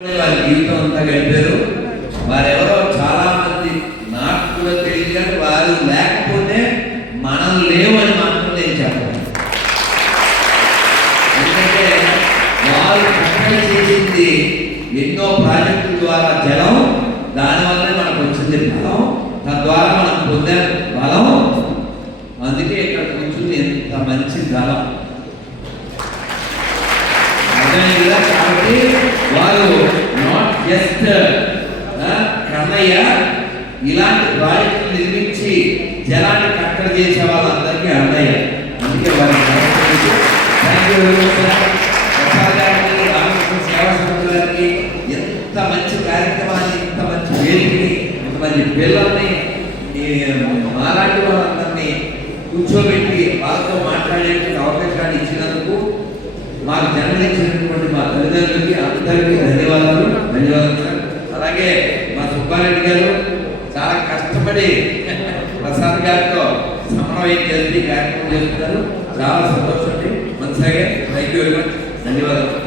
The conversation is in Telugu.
వారి జీవితం అంతా గడిపారు. వారెవరో చాలా మంది నాకు కూడా తెలియదు కానీ వారు లేకపోతే మనం లేవు అని మాత్రం నేను చెప్పాను ఎందుకంటే వారు కట్టడి చేసింది ఎన్నో ప్రాజెక్టుల ద్వారా జలం దానివల్ల మనకు వచ్చింది బలం తద్వారా మనం పొందే బలం. అందుకే ఇక్కడ కూర్చుని ఎంత మంచి బలం. అర్థమైంది కాబట్టి వారు జస్ట్ కన్నయ్య ఇలాంటి ప్రాజెక్టులు నిర్మించి జనాన్ని కట్టడి చేసే వాళ్ళందరికీ అన్నయ్య. అందుకే వారి థ్యాంక్ యూ రామకృష్ణ సేవా సమితి గారికి ఎంత మంచి కార్యక్రమాన్ని ఇంత మంచి వేదికని ఇంత మంచి పిల్లల్ని ఈ మాలాంటి వాళ్ళందరినీ కూర్చోబెట్టి వాళ్ళతో మాట్లాడేటువంటి అవకాశాన్ని ఇచ్చినందుకు మాకు జన్మనిచ్చినటువంటి మా తల్లిదండ్రులకి అందరికీ ధన్యవాదాలు. అలాగే మా సుబ్బారెడ్డి గారు చాలా కష్టపడి ప్రసాద్ గారితో సమన్వయం చేసి కార్యక్రమం చేస్తున్నారు. చాలా సంతోషం అండి. మనసాగే థ్యాంక్ యూ వెరీ మచ్ ధన్యవాదాలు.